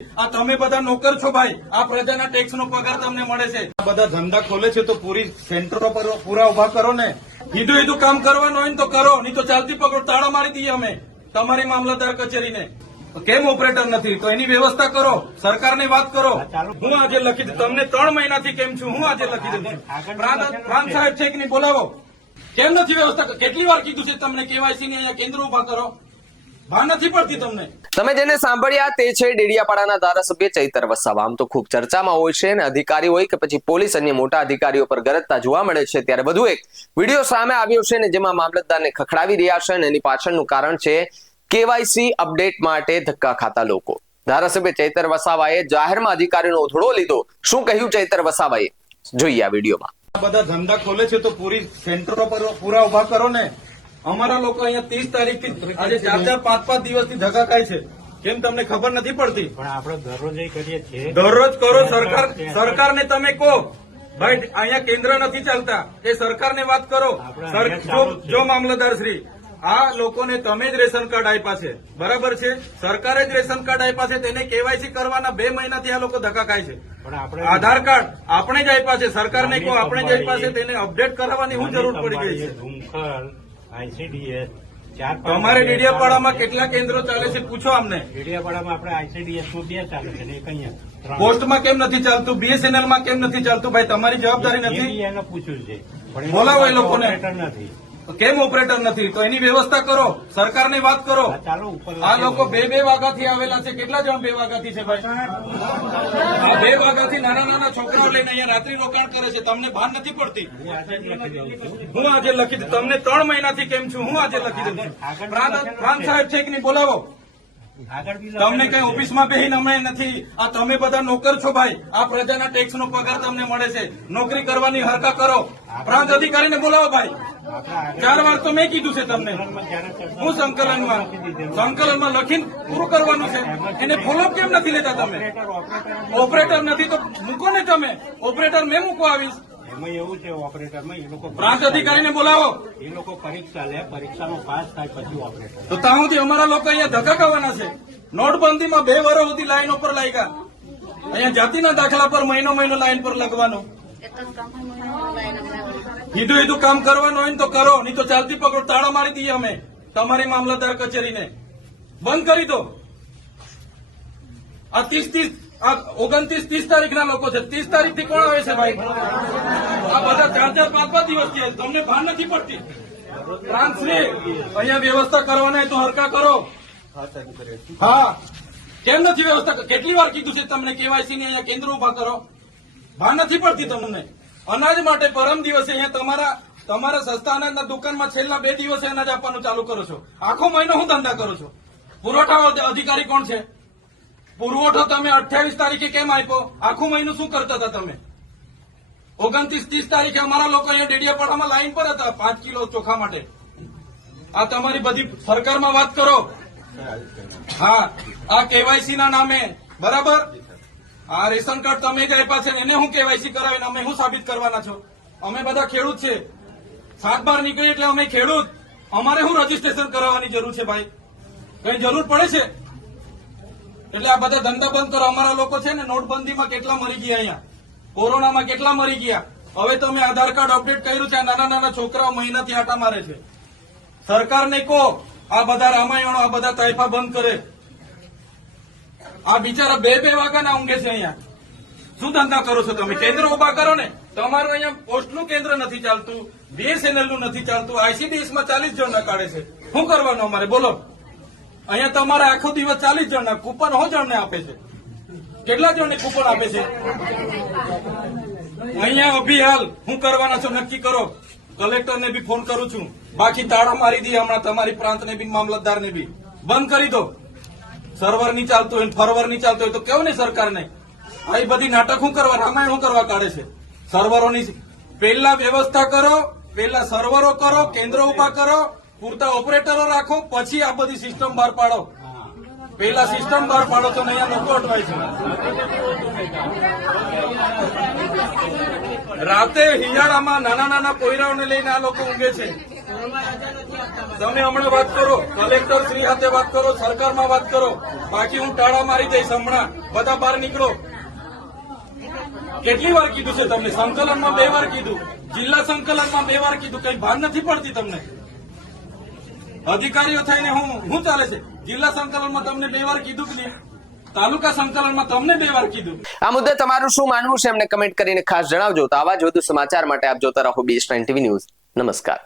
આ તમે બધા નોકર છો ભાઈ, આ પ્રજાના ટેક્સનો પગાર તમને મળે છે. આ બધા ધંધા ખોલે છે તો પૂરી સેન્ટરો પર પૂરા ઉભા કરો ને. હીધું કામ કરવાનું હોય ને તો કરો, નહીં તો ચાલતી પકડો તાળા મારી દઈએ અમે તમારી મામલતદાર કચેરીને. કેમ ઓપરેટર નથી તો એની વ્યવસ્થા કરો, સરકારને વાત કરો. હું આજે લખી દઉં તમને 3 મહિનાથી કેમ છું, હું આજે લખી દઉં છું. પ્રાંત સાહેબ છે કે નહીં બોલાવો. કેમ નથી વ્યવસ્થા? કેટલી વાર કીધું છે તમને કેવાયસી ની અહીંયા કેન્દ્ર ઉભા કરો, ભાન નથી પડતી તમને? તમે જેને સાંભળ્યા તે છે ડેડિયાપાડાના ધારાસભ્ય ચૈતર વસાવા. આમ તો ખૂબ ચર્ચામાં હોય છે અને અધિકારી હોય કે પછી પોલીસ અન્ય મોટા અધિકારીઓ પર ગરજતા જોવા મળે છે. ત્યારે વધુ એક વિડીયો સામે આવ્યો છે ને જેમાં મામલતદારને ખખડાવી રહ્યા છે અને એની પાછળનું કારણ છે કેવાયસી અપડેટ માટે ધક્કા ખાતા લોકો. ધારાસભ્ય ચૈતર વસાવાએ જાહેરમાં અધિકારીનો ઓથડો લીધો. શું કહ્યું ચૈતર વસાવાએ, જોઈએ આ વિડીયોમાં. આ બધા ધંધા ખોલે છે તો પૂરી સેન્ટરો પર પૂરા ઉભા કરો ને. અમારા લોકો અહીંયા 30 તારીખથી આજે 4-5 દિવસથી ધક્કા ખાય છે. કેમ તમને ખબર નથી પડતી? પણ આપણે દરરોજ કરીએ છીએ. દરરોજ કરો. સરકારને તમે કહો ભાઈ અહીંયા કેન્દ્ર નથી ચાલતા, એ સરકારને વાત કરો. જો મામલતદાર શ્રી, આ લોકોને તમે જ રેશન કાર્ડ આપ્યા છે, બરાબર છે? સરકારે જ રેશન કાર્ડ આપ્યા છે, તેને કેવાયસી કરવાના 2 મહિનાથી આ લોકો ધક્કા ખાય છે. આધાર કાર્ડ આપણે જ આપ્યા છે, સરકારને કહો આપણે જ આપ્યા છે, તેને અપડેટ કરાવવાની શું જરૂર પડી ગઈ છે? ICDS તમારે ડેડિયાપાડામાં કેટલા કેન્દ્રો ચાલે છે પૂછો અમને. ડેડિયાપાડામાં આપણે ICDS માં 2 ચાલે છે ને એક અહીંયા. પોસ્ટમાં કેમ નથી ચાલતું? BSNL માં કેમ નથી ચાલતું? ભાઈ તમારી જવાબદારી નથી? એને પૂછ્યું છે બોલાવો એ લોકોને. નથી કેમ ઓપરેટર નથી તો એની વ્યવસ્થા કરો, સરકારને વાત કરો. ચાલો ઉપર આ લોકો 2 વાગ્યાથી આવેલા છે. કેટલા જણ 2 વાગ્યાથી છે ભાઈ? આ 2 વાગ્યાથી નાના છોકરાઓ લઈને અહીંયા રાત્રિ રોકાણ કરે છે. તમને ભાન નથી પડતી? હું આજે લખી દઉં તમને 3 મહિનાથી કેમ છું, હું આજે લખી દઉં છું. પ્રાંત સાહેબ છે કે નહીં બોલાવો. તમને કઈ ઓફિસમાં બેહીને અમે નથી. આ તમે બધા નોકર છો ભાઈ, આ પ્રજાના ટેક્સનો પગાર તમને મળે છે. નોકરી કરવાની હરકા કરો. પ્રાંત અધિકારીને બોલાવો ભાઈ. 4 વાર તો મેં કીધું છે તમને. હું સંકલનમાં લખીને પૂરું કરવાનું છે. એને ફોલોઅપ કેમ નથી લેતા તમે? ઓપરેટર નથી તો મૂકો ને તમે. ઓપરેટર મેં મૂકો આવીશ. એમાં એવું છે ઓપરેટરમાં એ લોકો પ્રાંત અધિકારીને બોલાવો. એ લોકો પરીક્ષા લે, પરીક્ષામાં પાસ થાય પછી ઓપરેટર. તો ત્યાં સુધી અમારા લોકો અહીંયા ધક્કા ખાવાના છે. નોટબંધીમાં 2 વર્ષ સુધી લાઈન ઉપર લાગ્યા. અહીંયા જાતિના દાખલા પર મહિનો લાઈન પર લગવાનો. હીધું કામ કરવાનું હોય ને તો કરો, નહીં તો ચાલતી પકડો તાળા મારી દઈએ અમે તમારી મામલતદાર કચેરીને. બંધ કરી દો. આ 29-30 તારીખના લોકો છે. 30 તારીખથી કોણ આવે છે ભાઈ? આ બધા 4-5 દિવસ થયા. તમને ભાન નથી પડતી? પ્રાંતશ્રી, અહીંયા વ્યવસ્થા કરવાના તો હરકા કરો. હા, કેમ નથી વ્યવસ્થા? કેટલી વાર કીધું છે તમને કેવાયસી ની અહીંયા કેન્દ્ર ઉભા કરો, ભાન નથી પડતી તમને? અનાજ માટે પરમ દિવસે અહીંયા તમારા સસ્તા અનાજના દુકાનમાં છેલ્લા 2 દિવસે અનાજ આપવાનું ચાલુ કરો છો. આખો મહિનો હું ધંધા કરો છો? પુરવઠા અધિકારી કોણ છે? પુરવઠો તમે 28 તારીખે કેમ આપ્યો? આખું મહિનું શું કરતા હતા તમે? 29-30 તારીખે અમારા લોકો અહીંયા ડેડિયાપાડામાં લાઈન પર હતા 5 કિલો ચોખા માટે. આ તમારી બધી સરકારમાં વાત કરો. હા, આ કેવાયસી ના નામે, બરાબર? આ રેશન કાર્ડ તમે જ આપ્યા છે, એને હું કેવાયસી કરાવીને અમે હું સાબિત કરવાના છો? અમે બધા ખેડૂત છે. 7 બાર નીકળી એટલે અમે ખેડૂત. અમારે શું રજીસ્ટ્રેશન કરાવવાની જરૂર છે ભાઈ? કઈ જરૂર પડે છે? એટલે આ બધા ધંધા બંધ કરો. અમારા લોકો છે ને નોટબંધીમાં કેટલા મરી ગયા, અહીંયા કોરોનામાં કેટલા મરી ગયા. હવે તમે આધાર કાર્ડ અપડેટ કર્યું છે. આ નાના છોકરાઓ મહિનાથી આટા મારે છે. સરકારને કહો આ બધા રામાયણો, આ બધા તાઇફા બંધ કરે. આ બિચારા 2 વાગ્યાના ઊંઘે છે અહીંયા. શું ધંધા કરો છો તમે? કેન્દ્ર ઉભા કરો ને. તમારું અહીંયા પોસ્ટનું કેન્દ્ર નથી ચાલતું, BSNL નું નથી ચાલતું, ICDS માં 40 જણ કાઢે છે. શું કરવાનું અમારે બોલો? અહીંયા તમારે આખો દિવસ 40 જણના કૂપન જણને આપે છે. કેટલા જણને કૂપન આપે છે? અહીંયા અભિહાલ શું કરવાના છો નક્કી કરો. કલેક્ટરને બી ફોન કરું છું. બાકી તાળા મારી દઈએ હમણાં તમારી પ્રાંતને બી મામલતદારને બી. બંધ કરી દો. સર્વર નહીં ચાલતું હોય, ફરવર નહીં ચાલતું હોય તો કેવું ને સરકારને? આ બધી નાટક શું કરવા, રામાયણ શું કરવા કાઢે છે? સર્વરોની પહેલા વ્યવસ્થા કરો, પહેલા સર્વરો કરો, કેન્દ્રો ઉભા કરો, પૂરતા ઓપરેટરો રાખો, પછી આ બધી સિસ્ટમ બહાર પાડો. પહેલા સિસ્ટમ બહાર પાડો તો અહીંયા લોકો અટવાય છે. રાતે હિયાળામાં નાના પોયરાઓને લઈને આ લોકો ઊંઘે છે. તમે હમણાં વાત કરો, કલેક્ટર શ્રી સાથે વાત કરો, સરકારમાં વાત કરો, બાકી હું ટાળા મારી દઈશ. હમણાં બધા બહાર નીકળો. કેટલી વાર કીધું છે તમને? સંકલનમાં 2 વાર કીધું, જિલ્લા સંકલનમાં 2 વાર કીધું, કઈ ભાન નથી પડતી તમને? અધિકારીઓ થઈને હું ચાલે છે? જિલ્લા સંકલનમાં તમને 2 વાર કીધું કે નહીં? તાલુકા સંકલનમાં તમને 2 વાર કીધું. આ મુદ્દે તમારું શું માનવું છે એમને કમેન્ટ કરીને ખાસ જણાવજો. તો આવા જ વધુ સમાચાર માટે આપ જોતા રહો BS9 TV ન્યૂઝ. નમસ્કાર.